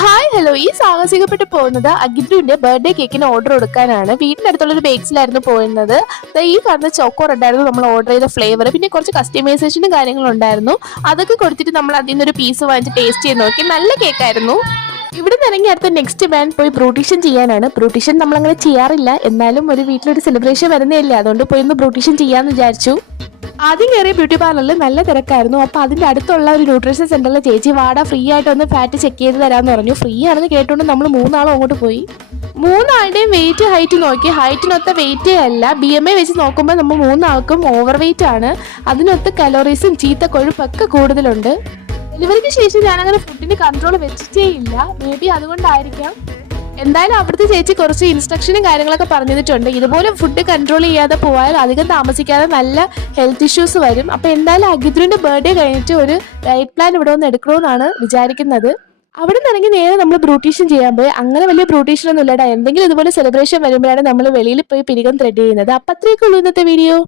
Hi hello, ഈ സാഹസികപ്പെട്ട് പോകുന്നത് അഗിദ്രുവിന്റെ birthday കേക്കിന് ഓർഡർ കൊടുക്കാനാണ്. വീടിനടുത്തുള്ള ഒരു ബേക്സിലായിരുന്നു പോയിരുന്നത്. ഈ കാണുന്ന ചോക്കോ ഉണ്ടായിരുന്നു നമ്മൾ ഓർഡർ ചെയ്ത ഫ്ലേവർ. പിന്നെ കുറച്ച് കസ്റ്റമൈസേഷനും കാര്യങ്ങളും ഉണ്ടായിരുന്നു. അതൊക്കെ കൊടുത്തിട്ട് നമ്മൾ അതിൽ നിന്നൊരു പീസ് വാങ്ങിച്ച് ടേസ്റ്റ് ചെയ്ത് നോക്കി. നല്ല കേക്കായിരുന്നു. ഇവിടെ നിന്ന് ഇറങ്ങി അടുത്ത നെക്സ്റ്റ് ബാൻഡ് പോയി ബ്രൂട്ടീഷ്യൻ ചെയ്യാനാണ്. ബ്രൂട്ടീഷ്യൻ നമ്മളങ്ങനെ ചെയ്യാറില്ല, എന്നാലും ഒരു വീട്ടിലൊരു സെലിബ്രേഷൻ വരുന്നതല്ലേ, അതുകൊണ്ട് പോയി ഒന്ന് ബ്രൂട്ടീഷ്യൻ ചെയ്യാന്ന് വിചാരിച്ചു. ആദ്യം കയറിയ ബ്യൂട്ടി പാർലറിൽ നല്ല തിരക്കായിരുന്നു. അപ്പോൾ അതിൻ്റെ അടുത്തുള്ള ഒരു ന്യൂട്രീഷൻ സെന്ററിലെ ചേച്ചി വാട ഫ്രീ ആയിട്ട് ഒന്ന് ഫാറ്റ് ചെക്ക് ചെയ്ത് തരാമെന്ന് പറഞ്ഞു. ഫ്രീ ആണെന്ന് കേട്ടുകൊണ്ട് നമ്മൾ മൂന്നാളും അങ്ങോട്ട് പോയി. മൂന്നാളുടെയും വെയിറ്റ് ഹൈറ്റ് നോക്കി. ഹൈറ്റിനൊത്ത വെയിറ്റേ അല്ല, BMI വെച്ച് നോക്കുമ്പോൾ നമ്മൾ മൂന്നാൾക്കും ഓവർ വെയിറ്റ് ആണ്. അതിനൊത്ത് കലോറീസും ചീത്ത കൊഴുപ്പൊക്കെ കൂടുതലുണ്ട്. ഡെലിവറിക്ക് ശേഷം ഞാനങ്ങനെ ഫുഡിന് കൺട്രോൾ വെച്ചിട്ടേ ഇല്ല. മേ ബി അതുകൊണ്ടായിരിക്കാം. എന്തായാലും അവിടുത്തെ ചേച്ചി കുറച്ച് ഇൻസ്ട്രക്ഷനും കാര്യങ്ങളൊക്കെ പറഞ്ഞിട്ടുണ്ട്. ഇതുപോലെ ഫുഡ് കൺട്രോൾ ചെയ്യാതെ പോയാൽ അധികം താമസിക്കാതെ നല്ല ഹെൽത്ത് ഇഷ്യൂസ് വരും. അപ്പോൾ എന്തായാലും അഗിദ്രുവിന്റെ ബർത്ത്ഡേ കഴിഞ്ഞിട്ട് ഒരു ഡയറ്റ് പ്ലാൻ ഇവിടെ ഒന്ന് എടുക്കണമെന്നാണ് വിചാരിക്കുന്നത്. അവിടെ നിന്നിറങ്ങി നേരെ നമ്മൾ ബ്രൂട്ടീഷ്യൻ ചെയ്യാൻ പോയി. അങ്ങനെ വലിയ ബ്രൂട്ടീഷ്യൻ ഒന്നും ഇല്ലടാ, എന്തെങ്കിലും ഇതുപോലെ സെലിബ്രേഷൻ വരുമ്പോഴാണ് നമ്മൾ വെളിയിൽ പോയി പിരികം ത്രെഡ് ചെയ്യുന്നത്. അപ്പം അത്രയൊക്കെ ഉള്ളൂ ഇന്നത്തെ വീഡിയോ.